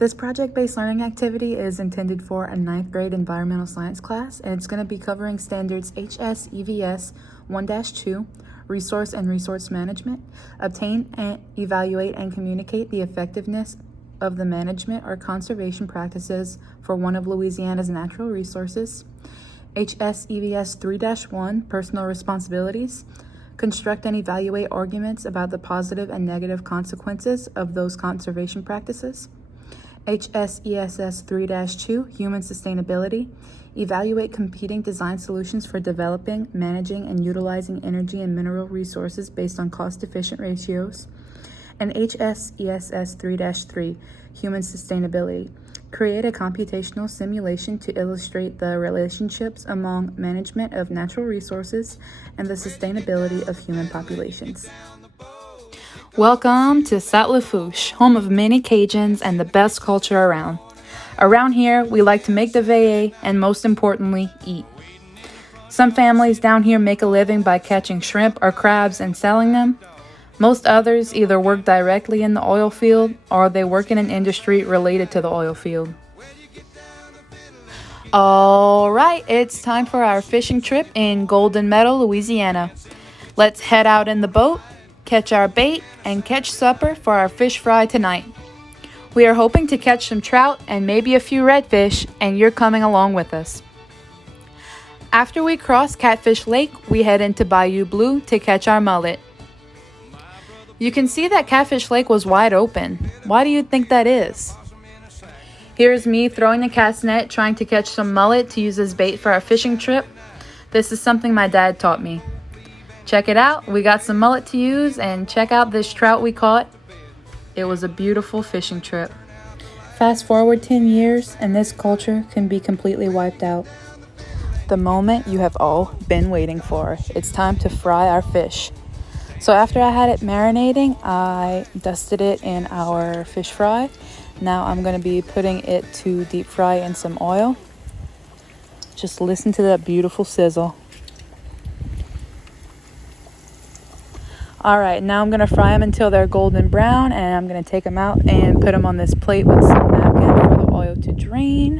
This project-based learning activity is intended for a 9th grade environmental science class, and it's going to be covering standards HSEVS 1-2, resource and resource management, obtain and evaluate and communicate the effectiveness of the management or conservation practices for one of Louisiana's natural resources, HSEVS 3-1, personal responsibilities, construct and evaluate arguments about the positive and negative consequences of those conservation practices, HSESS 3-2, human sustainability, evaluate competing design solutions for developing, managing, and utilizing energy and mineral resources based on cost-efficient ratios, and HSESS 3-3, human sustainability, create a computational simulation to illustrate the relationships among management of natural resources and the sustainability of human populations. Welcome to Saint-Lafourche, home of many Cajuns and the best culture around. Around here, we like to make the veillée and most importantly, eat. Some families down here make a living by catching shrimp or crabs and selling them. Most others either work directly in the oil field or they work in an industry related to the oil field. All right, it's time for our fishing trip in Golden Meadow, Louisiana. Let's head out in the boat, catch our bait, and catch supper for our fish fry tonight. We are hoping to catch some trout and maybe a few redfish, and you're coming along with us. After we cross Catfish Lake, we head into Bayou Blue to catch our mullet. You can see that Catfish Lake was wide open. Why do you think that is? Here's me throwing the cast net, trying to catch some mullet to use as bait for our fishing trip. This is something my dad taught me. Check it out, we got some mullet to use, and check out this trout we caught. It was a beautiful fishing trip. Fast forward 10 years, and this culture can be completely wiped out. The moment you have all been waiting for. It's time to fry our fish. So after I had it marinating, I dusted it in our fish fry. Now I'm going to be putting it to deep fry in some oil. Just listen to that beautiful sizzle. All right, now I'm going to fry them until they're golden brown, and I'm going to take them out and put them on this plate with some napkin for the oil to drain.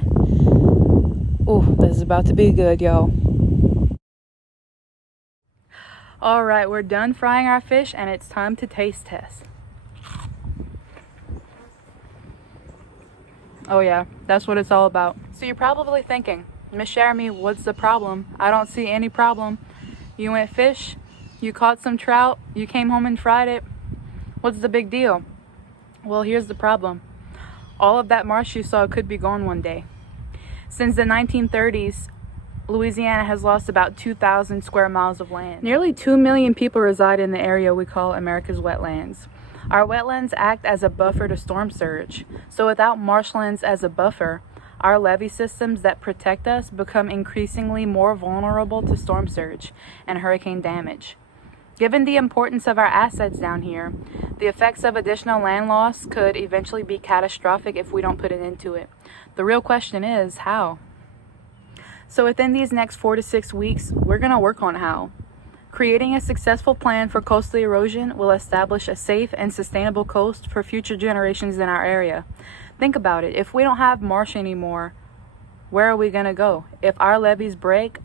Ooh, this is about to be good, y'all. All right, we're done frying our fish, and it's time to taste test. Oh yeah, that's what it's all about. So you're probably thinking, Miss Jeremy, what's the problem? I don't see any problem. You went fish, you caught some trout, you came home and fried it. What's the big deal? Well, here's the problem. All of that marsh you saw could be gone one day. Since the 1930s, Louisiana has lost about 2,000 square miles of land. Nearly 2 million people reside in the area we call America's wetlands. Our wetlands act as a buffer to storm surge. So without marshlands as a buffer, our levee systems that protect us become increasingly more vulnerable to storm surge and hurricane damage. Given the importance of our assets down here, the effects of additional land loss could eventually be catastrophic if we don't put an end to it. The real question is, how? So within these next 4 to 6 weeks, we're going to work on how. Creating a successful plan for coastal erosion will establish a safe and sustainable coast for future generations in our area. Think about it. If we don't have marsh anymore, where are we going to go? If our levees break,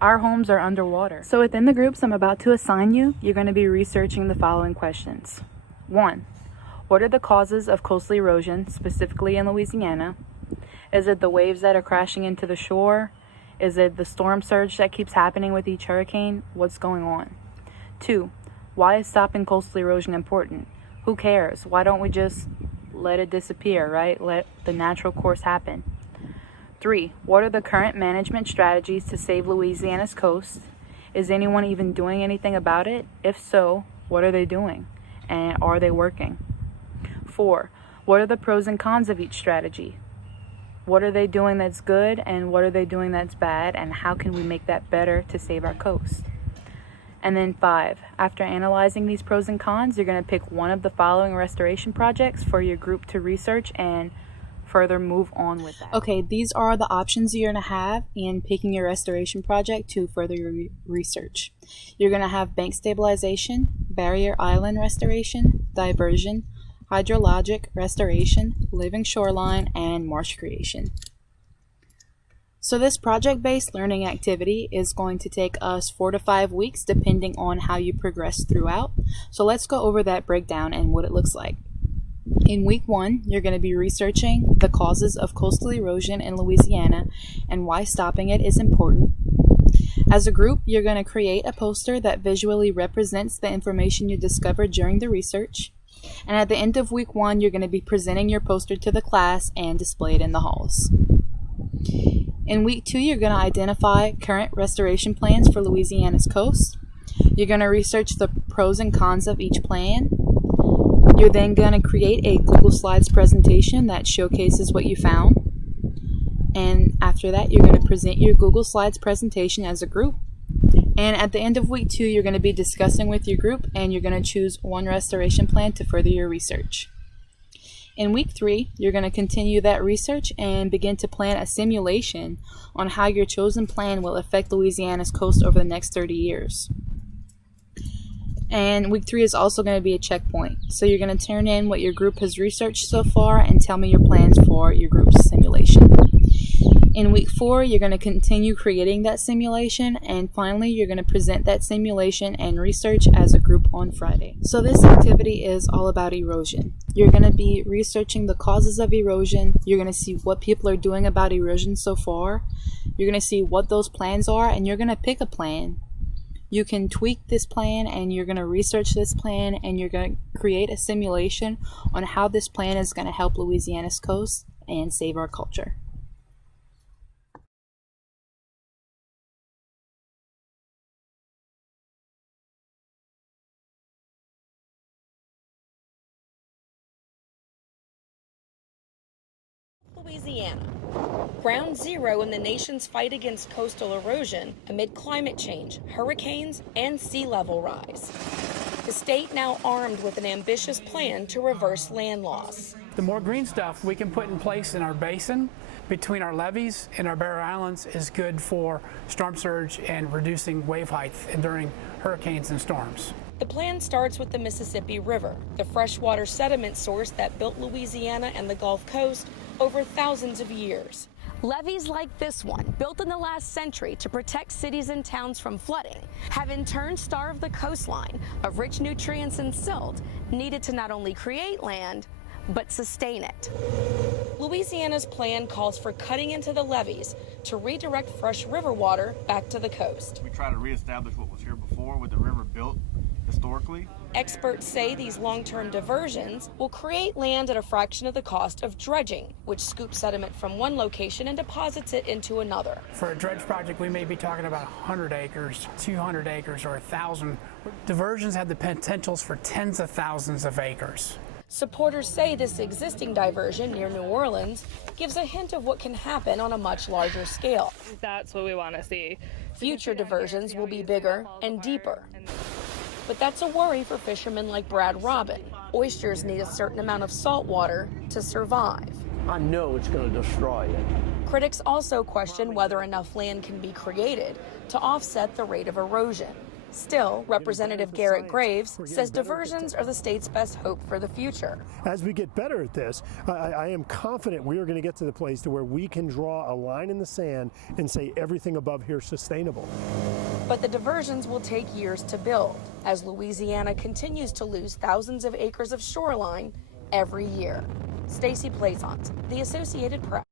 our homes are underwater. So within the groups I'm about to assign you, you're going to be researching the following questions. 1. What are the causes of coastal erosion, specifically in Louisiana? Is it the waves that are crashing into the shore? Is it the storm surge that keeps happening with each hurricane? What's going on? 2. Why is stopping coastal erosion important? Who cares? Why don't we just let it disappear, right? Let the natural course happen. 3. What are the current management strategies to save Louisiana's coast? Is anyone even doing anything about it? If so, what are they doing? And are they working? 4. What are the pros and cons of each strategy? What are they doing that's good and what are they doing that's bad, and how can we make that better to save our coast? And then 5, after analyzing these pros and cons, you're going to pick one of the following restoration projects for your group to research and further move on with that. Okay, these are the options you're going to have in picking your restoration project to further your research. You're going to have bank stabilization, barrier island restoration, diversion, hydrologic restoration, living shoreline, and marsh creation. So this project-based learning activity is going to take us 4 to 5 weeks depending on how you progress throughout. So let's go over that breakdown and what it looks like. In week 1, you're going to be researching the causes of coastal erosion in Louisiana and why stopping it is important. As a group, you're going to create a poster that visually represents the information you discovered during the research. And at the end of week 1, you're going to be presenting your poster to the class and display it in the halls. In week 2, you're going to identify current restoration plans for Louisiana's coast. You're going to research the pros and cons of each plan. You're then going to create a Google Slides presentation that showcases what you found. And after that, you're going to present your Google Slides presentation as a group. And at the end of week 2, you're going to be discussing with your group and you're going to choose one restoration plan to further your research. In week 3, you're going to continue that research and begin to plan a simulation on how your chosen plan will affect Louisiana's coast over the next 30 years. And week 3 is also going to be a checkpoint. So you're going to turn in what your group has researched so far and tell me your plans for your group's simulation. In week 4, you're going to continue creating that simulation, and finally, you're going to present that simulation and research as a group on Friday. So this activity is all about erosion. You're going to be researching the causes of erosion. You're going to see what people are doing about erosion so far. You're going to see what those plans are, and you're going to pick a plan. You can tweak this plan, and you're going to research this plan, and you're going to create a simulation on how this plan is going to help Louisiana's coast and save our culture. Louisiana, ground zero in the nation's fight against coastal erosion amid climate change, hurricanes, and sea level rise. The state now armed with an ambitious plan to reverse land loss. The more green stuff we can put in place in our basin between our levees and our barrier islands is good for storm surge and reducing wave height during hurricanes and storms. The plan starts with the Mississippi River, the freshwater sediment source that built Louisiana and the Gulf Coast over thousands of years. Levees like this one, built in the last century to protect cities and towns from flooding, have in turn starved the coastline of rich nutrients and silt needed to not only create land, but sustain it. Louisiana's plan calls for cutting into the levees to redirect fresh river water back to the coast. We try to reestablish what was here before with the river built historically. Experts say these long-term diversions will create land at a fraction of the cost of dredging, which scoops sediment from one location and deposits it into another. For a dredge project, we may be talking about 100 acres, 200 acres, or 1,000. Diversions have the potentials for tens of thousands of acres. Supporters say this existing diversion near New Orleans gives a hint of what can happen on a much larger scale. That's what we want to see. Future diversions will be bigger and deeper. But that's a worry for fishermen like Brad Robin. Oysters need a certain amount of salt water to survive. I know it's going to destroy it. Critics also question whether enough land can be created to offset the rate of erosion. Still, Representative Garrett Graves says diversions are the state's best hope for the future. As we get better at this, I am confident we are going to get to the place to where we can draw a line in the sand and say everything above here is sustainable. But the diversions will take years to build, as Louisiana continues to lose thousands of acres of shoreline every year. Stacey Plaisance, The Associated Press.